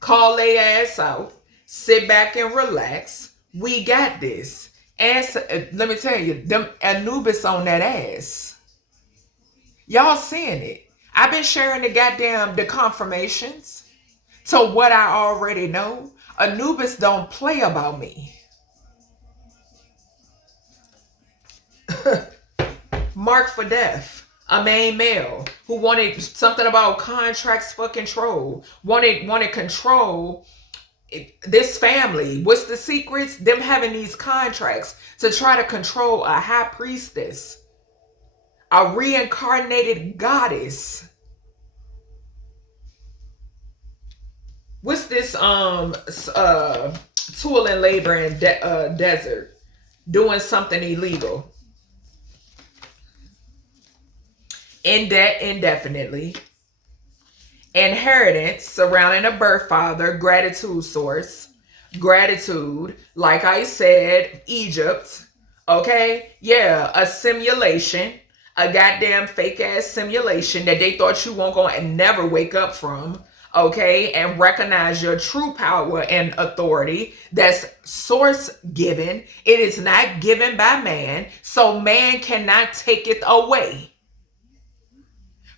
Call they ass out. Sit back and relax. We got this. And let me tell you, them Anubis on that ass. Y'all seeing it. I've been sharing the confirmations to what I already know. Anubis don't play about me. Marked for death. A main male who wanted something about contracts for control. Wanted control this family. What's the secrets? Them having these contracts to try to control a high priestess. A reincarnated goddess. What's this tool and labor in desert? Doing something illegal. In debt indefinitely. Inheritance surrounding a birth father. Gratitude source. Gratitude. Like I said, Egypt. Okay? Yeah, a simulation. A goddamn fake ass simulation that they thought you weren't going to never wake up from. Okay? And recognize your true power and authority. That's source given. It is not given by man. So man cannot take it away.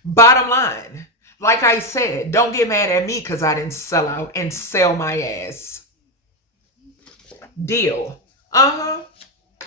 Bottom line. Like I said, don't get mad at me because I didn't sell out and sell my ass. Deal.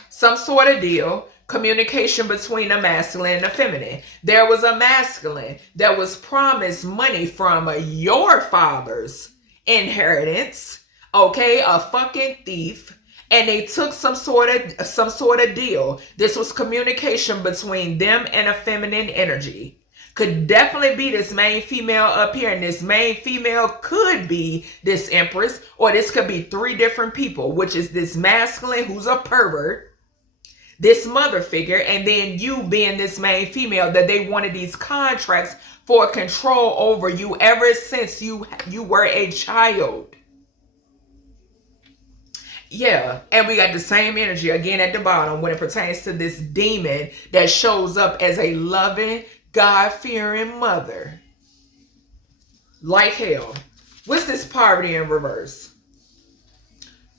Some sort of deal. Communication between the masculine and the feminine. There was a masculine that was promised money from your father's inheritance. Okay, a fucking thief. And they took some sort of deal. This was communication between them and a feminine energy. Could definitely be this main female up here, and this main female could be this empress, or this could be three different people, which is this masculine who's a pervert, this mother figure, and then you being this main female, that they wanted these contracts for control over you ever since you were a child. Yeah, and we got the same energy again at the bottom when it pertains to this demon that shows up as a loving, God-fearing mother. Like hell. What's this poverty in reverse?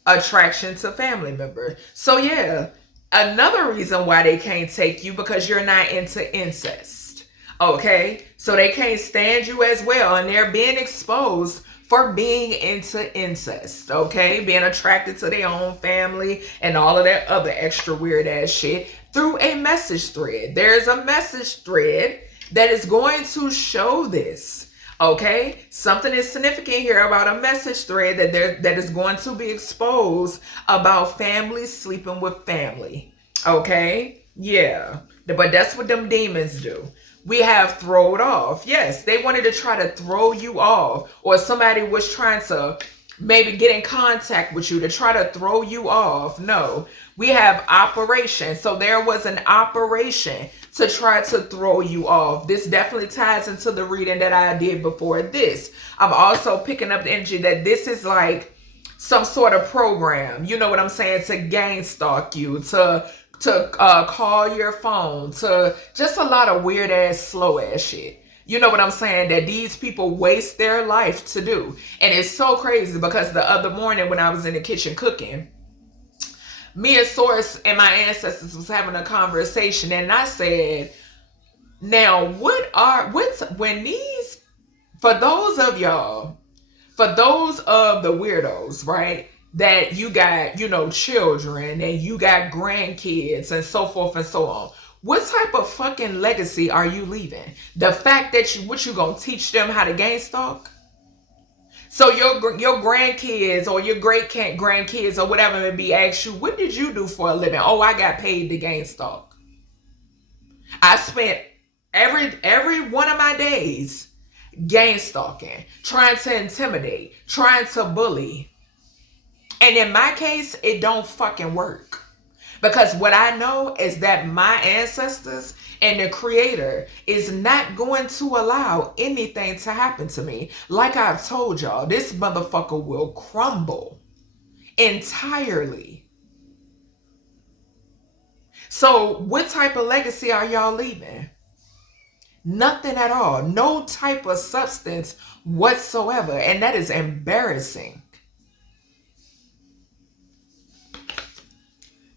Attraction to family members. So yeah, another reason why they can't take you, because you're not into incest. Okay, so they can't stand you as well, and they're being exposed for being into incest. Okay, being attracted to their own family and all of that other extra weird ass shit through a message thread. There's a message thread that is going to show this. Okay, something is significant here about a message thread that is going to be exposed about family sleeping with family. Okay, yeah, but that's what them demons do. We have throwed off. Yes, they wanted to try to throw you off, or somebody was trying to maybe get in contact with you to try to throw you off. No, we have operation. So there was an operation to try to throw you off. This definitely ties into the reading that I did before this. I'm also picking up the energy that this is like some sort of program. You know what I'm saying? To gang stalk you, to call your phone, to just a lot of weird ass, slow ass shit. You know what I'm saying? That these people waste their life to do. And it's so crazy because the other morning when I was in the kitchen cooking, me and Source and my ancestors was having a conversation, and I said, now when these, for those of y'all, for those of the weirdos, right, that you got, you know, children and you got grandkids and so forth and so on, what type of fucking legacy are you leaving? The fact that what you gonna teach them how to gang stalk? So your grandkids or your great grandkids or whatever it may be ask you, what did you do for a living? Oh, I got paid to gang stalk. I spent every one of my days gang stalking, trying to intimidate, trying to bully. And in my case, it don't fucking work. Because what I know is that my ancestors and the creator is not going to allow anything to happen to me. Like I've told y'all, this motherfucker will crumble entirely. So what type of legacy are y'all leaving? Nothing at all. No type of substance whatsoever. And that is embarrassing.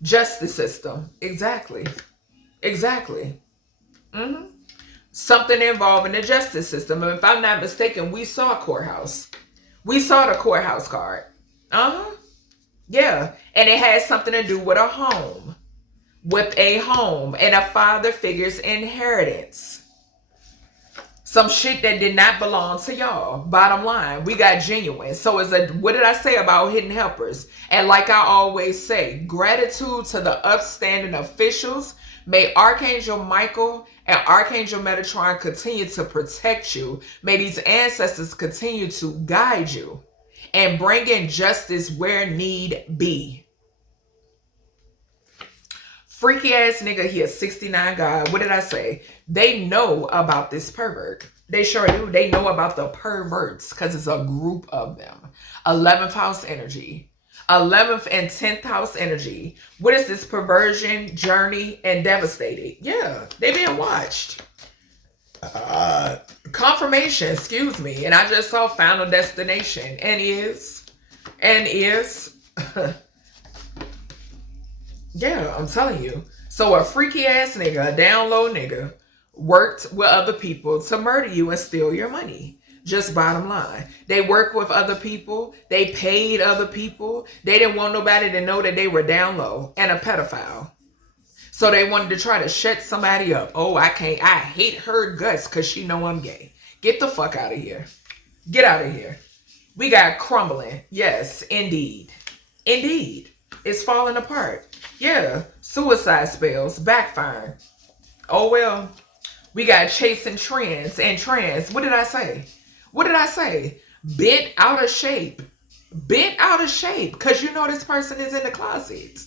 Justice system. Exactly. Something involving the justice system. And if I'm not mistaken, we saw courthouse. We saw the courthouse card. Yeah. And it has something to do with a home. With a home and a father figure's inheritance. Some shit that did not belong to y'all. Bottom line, we got genuine. So what did I say about hidden helpers? And like I always say, gratitude to the upstanding officials. May Archangel Michael and Archangel Metatron continue to protect you. May these ancestors continue to guide you and bring in justice where need be. Freaky ass nigga here, 69 God. What did I say? They know about this pervert. They sure do. They know about the perverts because it's a group of them. 11th house energy. 11th and 10th house energy. What is this? Perversion, journey, and devastated. Yeah, they being watched. Confirmation, excuse me. And I just saw Final Destination. And is. Yeah, I'm telling you. So a freaky ass nigga, a down low nigga, worked with other people to murder you and steal your money. Just bottom line. They worked with other people. They paid other people. They didn't want nobody to know that they were down low and a pedophile. So they wanted to try to shut somebody up. Oh, I hate her guts because she know I'm gay. Get the fuck out of here. Get out of here. We got crumbling. Yes, indeed. It's falling apart. Yeah, suicide spells, backfiring. Oh well. We got chasing trends and trends. What did I say? Bent out of shape. Because you know this person is in the closet.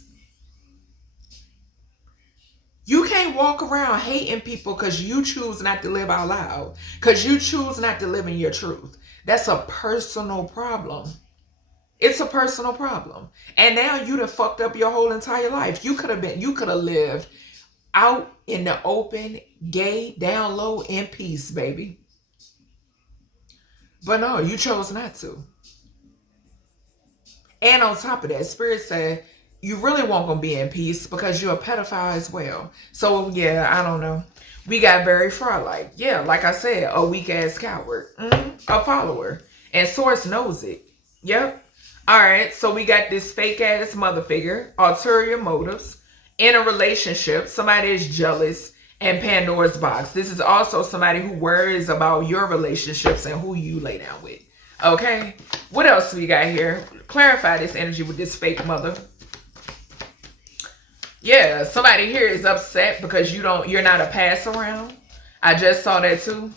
You can't walk around hating people because you choose not to live out loud, because you choose not to live in your truth. That's a personal problem. It's a personal problem. And now you done fucked up your whole entire life. You could have lived out in the open, gay, down low, in peace, baby. But no, you chose not to. And on top of that, Spirit said, you really won't gonna be in peace because you're a pedophile as well. So yeah, I don't know. We got very fraud-like. Yeah, like I said, a weak-ass coward. A follower. And Source knows it. Yep. Alright, so we got this fake-ass mother figure, ulterior motives, in a relationship, somebody is jealous, and Pandora's box. This is also somebody who worries about your relationships and who you lay down with. Okay, what else we got here? Clarify this energy with this fake mother. Yeah, somebody here is upset because you're not a pass around. I just saw that too.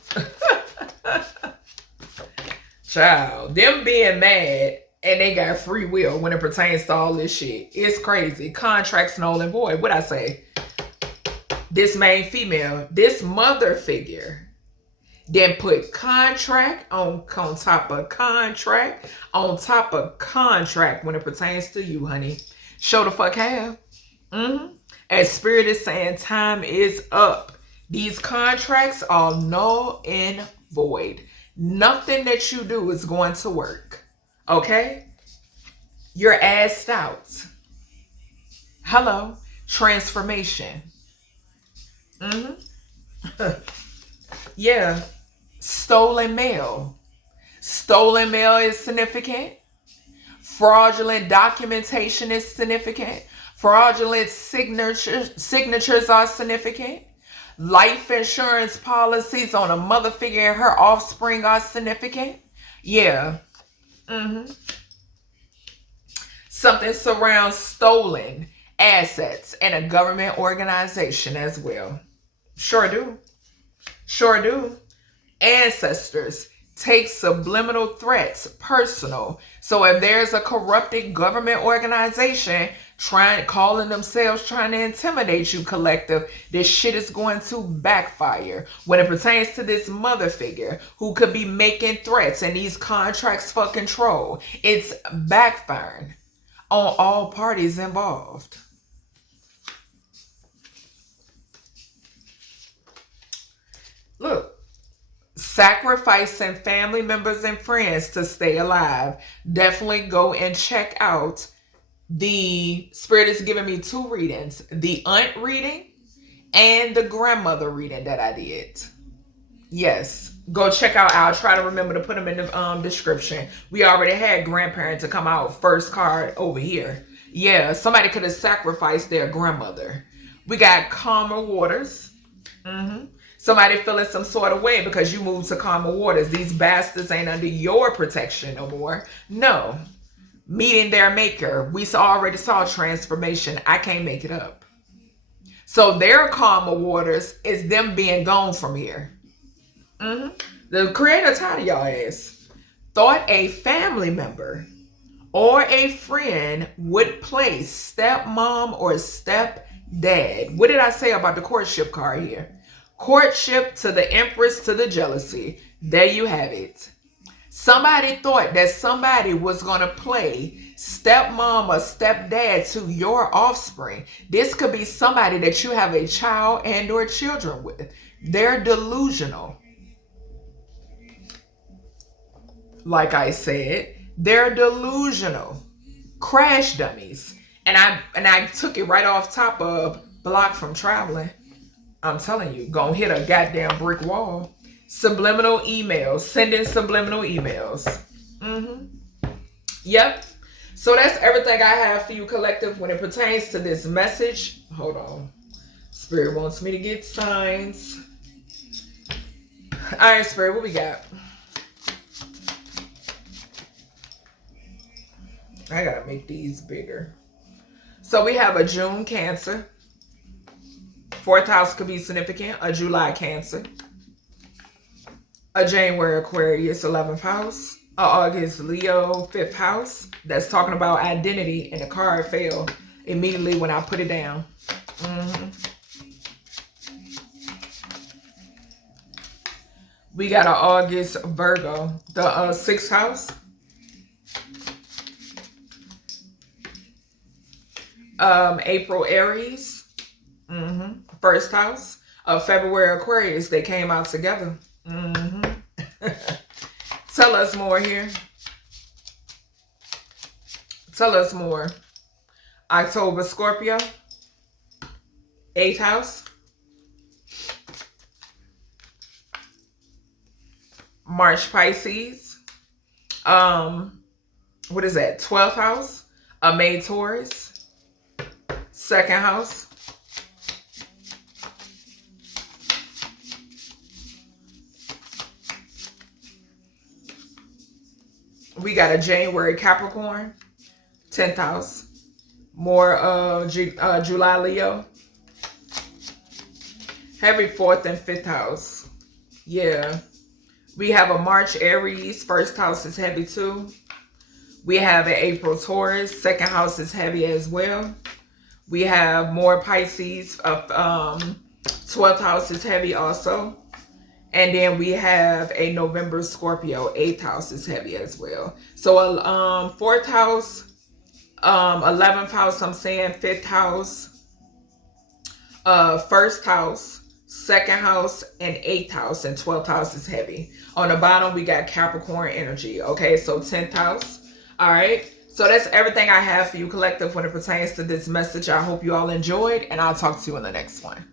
Child, them being mad and they got free will when it pertains to all this shit. It's crazy. Contracts null and void. What I say? This main female, this mother figure, then put contract on top of contract on top of contract when it pertains to you, honey. Show the fuck have. As Spirit is saying, time is up. These contracts are null and void. Nothing that you do is going to work. Okay? You're assed out. Hello? Transformation. Yeah. Stolen mail. Stolen mail is significant. Fraudulent documentation is significant. Fraudulent signatures are significant. Life insurance policies on a mother figure and her offspring are significant. Yeah. Something surrounds stolen assets and a government organization as well. Sure do. Sure do. Ancestors take subliminal threats personal. So if there's a corrupted government organization calling themselves trying to intimidate you, collective, this shit is going to backfire. When it pertains to this mother figure who could be making threats and these contracts for control, it's backfiring on all parties involved. Look. Sacrificing family members and friends to stay alive. Definitely go and check out the Spirit is giving me two readings, the aunt reading and the grandmother reading that I did. Yes, go check out. I'll try to remember to put them in the description. We already had grandparent to come out, first card over here. Yeah, somebody could have sacrificed their grandmother. We got calmer waters. Somebody feeling some sort of way because you moved to calmer waters. These bastards ain't under your protection no more. No. Meeting their maker. We already saw transformation. I can't make it up. So their calmer waters is them being gone from here. The creator tired of y'all ass. Thought a family member or a friend would place stepmom or stepdad. What did I say about the courtship card here? Courtship to the Empress to the jealousy. There you have it. Somebody thought that somebody was going to play stepmom or stepdad to your offspring. This could be somebody that you have a child and or children with. They're delusional. Like I said, they're delusional. Crash dummies. And I took it right off top of block from traveling. I'm telling you, gonna hit a goddamn brick wall. Subliminal emails, sending subliminal emails. Yep. So that's everything I have for you, collective, when it pertains to this message. Hold on. Spirit wants me to get signs. All right, Spirit, what we got? I gotta make these bigger. So we have a June Cancer. 4th house could be significant. A July Cancer. A January Aquarius, 11th house. A August Leo, 5th house. That's talking about identity, and the card fell immediately when I put it down. We got an August Virgo, the 6th house. April Aries, 1st house. February Aquarius, they came out together. Tell us more here. Tell us more. October Scorpio, 8th house. March Pisces. What is that? 12th house. May Taurus, 2nd house. We got a January Capricorn, 10th house. More July Leo. Heavy 4th and 5th house. Yeah. We have a March Aries. 1st house is heavy too. We have an April Taurus. 2nd house is heavy as well. We have more Pisces. 12th house is heavy also. And then we have a November Scorpio. 8th house is heavy as well. So 4th house, 11th house, I'm saying 5th house, 1st house, 2nd house, and 8th house, and 12th house is heavy. On the bottom, we got Capricorn energy. Okay, so 10th house. All right. So that's everything I have for you, collective, when it pertains to this message. I hope you all enjoyed, and I'll talk to you in the next one.